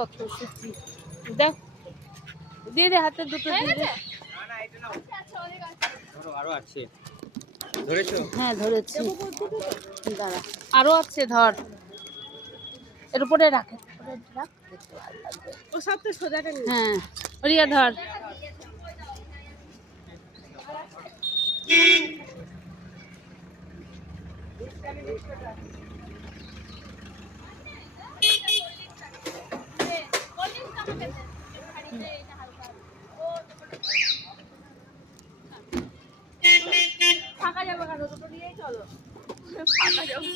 তথ্যসূচি দেখ, দিয়ে দে হাতে দুটো দিয়ে দে। আরো আছে, ধরেছো? হ্যাঁ ধরেছি, দাঁড়া আরো আছে, ধর এর উপরে রাখ, দেখতে ভালো লাগবে। ও সব তো সোজাটা নিয়ে। হ্যাঁ রিয়া ধর। ফাঁকা যাবে কেন, দুটো নিয়েই চলো। ফাঁকা যাবো।